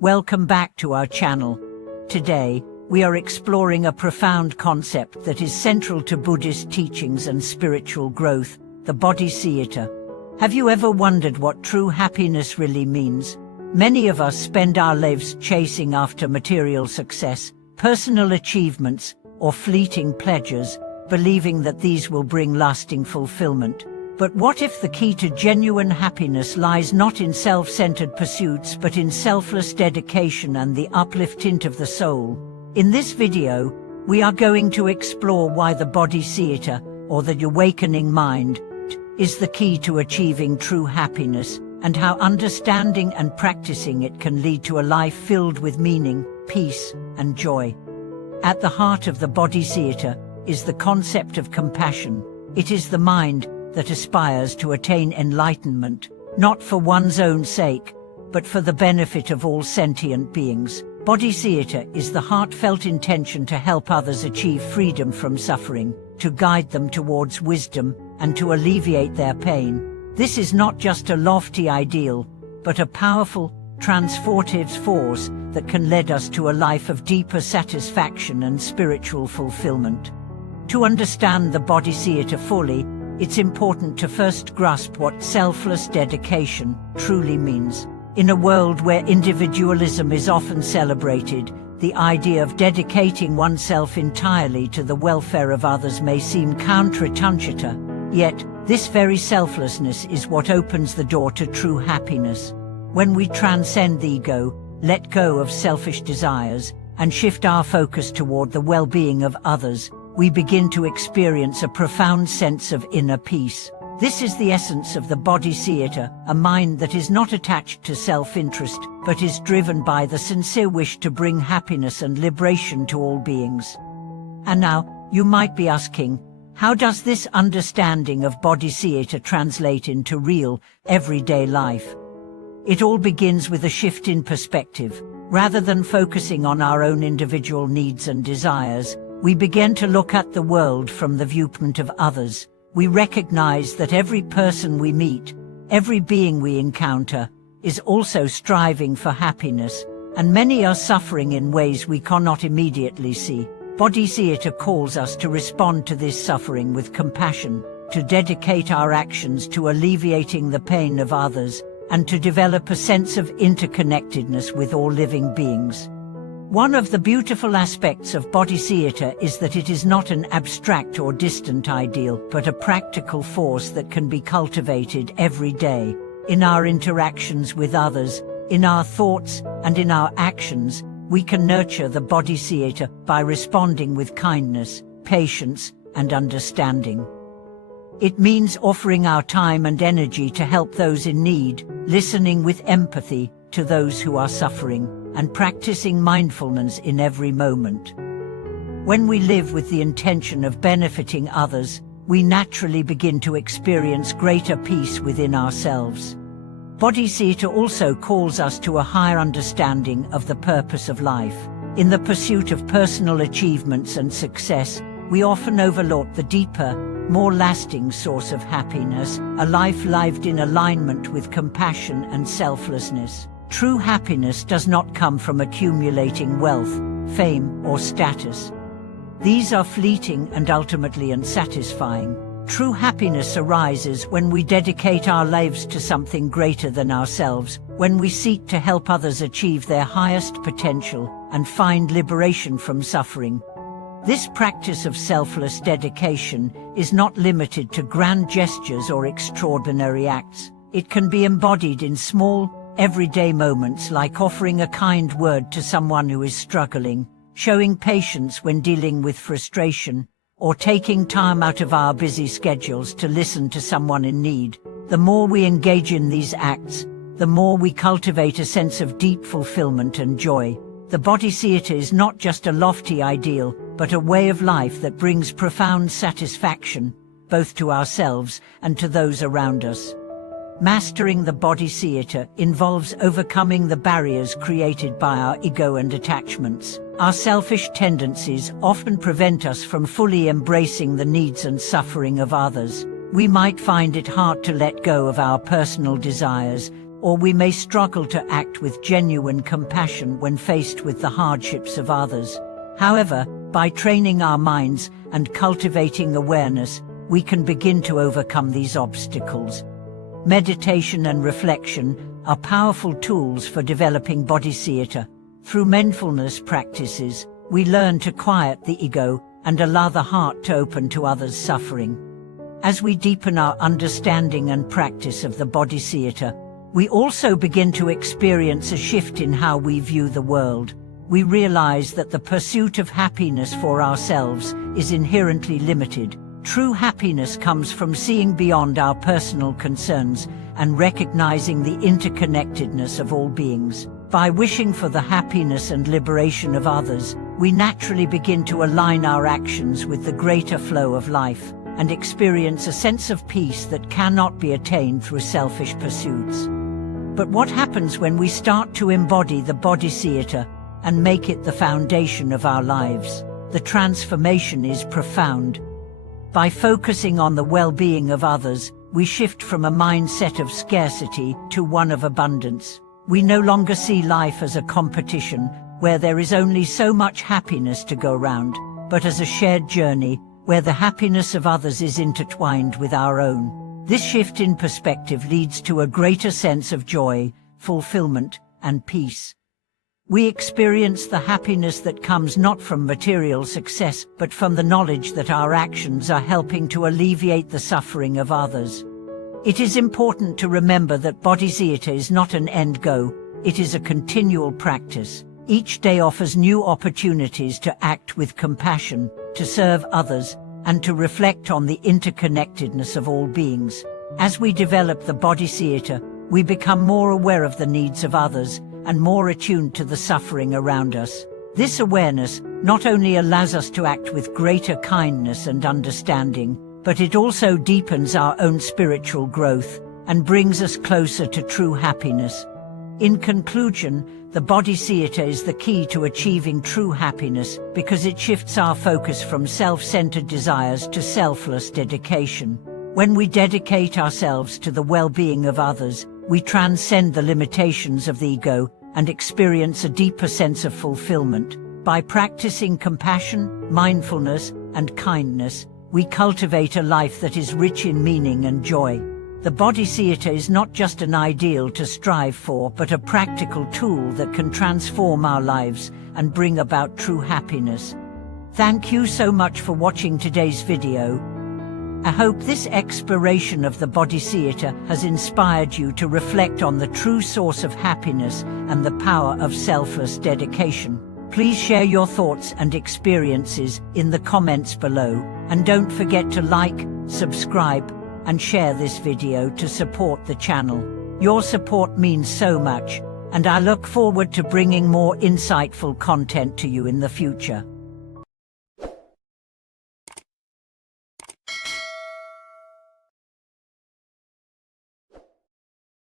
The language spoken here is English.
Welcome back to our channel. Today, we are exploring a profound concept that is central to Buddhist teachings and spiritual growth, the Bodhicitta. Have you ever wondered what true happiness really means? Many of us spend our lives chasing after material success, personal achievements, or fleeting pleasures, believing that these will bring lasting fulfillment. But what if the key to genuine happiness lies not in self-centered pursuits but in selfless dedication and the upliftment of the soul? In this video, we are going to explore why the Bodhicitta, or the awakening mind, is the key to achieving true happiness, and how understanding and practicing it can lead to a life filled with meaning, peace, and joy. At the heart of the Bodhicitta is the concept of compassion. It is the mind that aspires to attain enlightenment, not for one's own sake, but for the benefit of all sentient beings. Bodhicitta is the heartfelt intention to help others achieve freedom from suffering, to guide them towards wisdom, and to alleviate their pain. This is not just a lofty ideal, but a powerful, transformative force that can lead us to a life of deeper satisfaction and spiritual fulfillment. To understand the Bodhicitta fully, it's important to first grasp what selfless dedication truly means. In a world where individualism is often celebrated, the idea of dedicating oneself entirely to the welfare of others may seem counterintuitive. Yet, this very selflessness is what opens the door to true happiness. When we transcend the ego, let go of selfish desires, and shift our focus toward the well-being of others, we begin to experience a profound sense of inner peace. This is the essence of the Bodhicitta, a mind that is not attached to self-interest, but is driven by the sincere wish to bring happiness and liberation to all beings. And now, you might be asking, how does this understanding of Bodhicitta translate into real, everyday life? It all begins with a shift in perspective. Rather than focusing on our own individual needs and desires, we begin to look at the world from the viewpoint of others. We recognize that every person we meet, every being we encounter, is also striving for happiness, and many are suffering in ways we cannot immediately see. Bodhicitta calls us to respond to this suffering with compassion, to dedicate our actions to alleviating the pain of others, and to develop a sense of interconnectedness with all living beings. One of the beautiful aspects of Bodhicitta is that it is not an abstract or distant ideal, but a practical force that can be cultivated every day. In our interactions with others, in our thoughts, and in our actions, we can nurture the Bodhicitta by responding with kindness, patience, and understanding. It means offering our time and energy to help those in need, listening with empathy to those who are suffering, and practicing mindfulness in every moment. When we live with the intention of benefiting others, we naturally begin to experience greater peace within ourselves. Bodhicitta also calls us to a higher understanding of the purpose of life. In the pursuit of personal achievements and success, we often overlook the deeper, more lasting source of happiness, a life lived in alignment with compassion and selflessness. True happiness does not come from accumulating wealth, fame, or status. These are fleeting and ultimately unsatisfying. True happiness arises when we dedicate our lives to something greater than ourselves, when we seek to help others achieve their highest potential and find liberation from suffering. This practice of selfless dedication is not limited to grand gestures or extraordinary acts. It can be embodied in small, everyday moments like offering a kind word to someone who is struggling, showing patience when dealing with frustration, or taking time out of our busy schedules to listen to someone in need. The more we engage in these acts, the more we cultivate a sense of deep fulfillment and joy. The Bodhicitta is not just a lofty ideal, but a way of life that brings profound satisfaction, both to ourselves and to those around us. Mastering the Bodhicitta involves overcoming the barriers created by our ego and attachments. Our selfish tendencies often prevent us from fully embracing the needs and suffering of others. We might find it hard to let go of our personal desires, or we may struggle to act with genuine compassion when faced with the hardships of others. However, by training our minds and cultivating awareness, we can begin to overcome these obstacles. Meditation and reflection are powerful tools for developing Bodhicitta. Through mindfulness practices, we learn to quiet the ego and allow the heart to open to others' suffering. As we deepen our understanding and practice of the Bodhicitta, we also begin to experience a shift in how we view the world. We realize that the pursuit of happiness for ourselves is inherently limited. True happiness comes from seeing beyond our personal concerns and recognizing the interconnectedness of all beings. By wishing for the happiness and liberation of others, we naturally begin to align our actions with the greater flow of life and experience a sense of peace that cannot be attained through selfish pursuits. But what happens when we start to embody the Bodhicitta and make it the foundation of our lives? The transformation is profound. By focusing on the well-being of others, we shift from a mindset of scarcity to one of abundance. We no longer see life as a competition where there is only so much happiness to go round, but as a shared journey where the happiness of others is intertwined with our own. This shift in perspective leads to a greater sense of joy, fulfillment, and peace. We experience the happiness that comes not from material success, but from the knowledge that our actions are helping to alleviate the suffering of others. It is important to remember that Bodhicitta is not an end goal, it is a continual practice. Each day offers new opportunities to act with compassion, to serve others, and to reflect on the interconnectedness of all beings. As we develop the Bodhicitta, we become more aware of the needs of others and more attuned to the suffering around us. This awareness not only allows us to act with greater kindness and understanding, but it also deepens our own spiritual growth and brings us closer to true happiness. In conclusion, the Bodhicitta is the key to achieving true happiness because it shifts our focus from self-centered desires to selfless dedication. When we dedicate ourselves to the well-being of others, we transcend the limitations of the ego and experience a deeper sense of fulfillment. By practicing compassion, mindfulness, and kindness, we cultivate a life that is rich in meaning and joy. The Bodhicitta is not just an ideal to strive for, but a practical tool that can transform our lives and bring about true happiness. Thank you so much for watching today's video. I hope this exploration of the Bodhicitta has inspired you to reflect on the true source of happiness and the power of selfless dedication. Please share your thoughts and experiences in the comments below, and don't forget to like, subscribe, and share this video to support the channel. Your support means so much, and I look forward to bringing more insightful content to you in the future.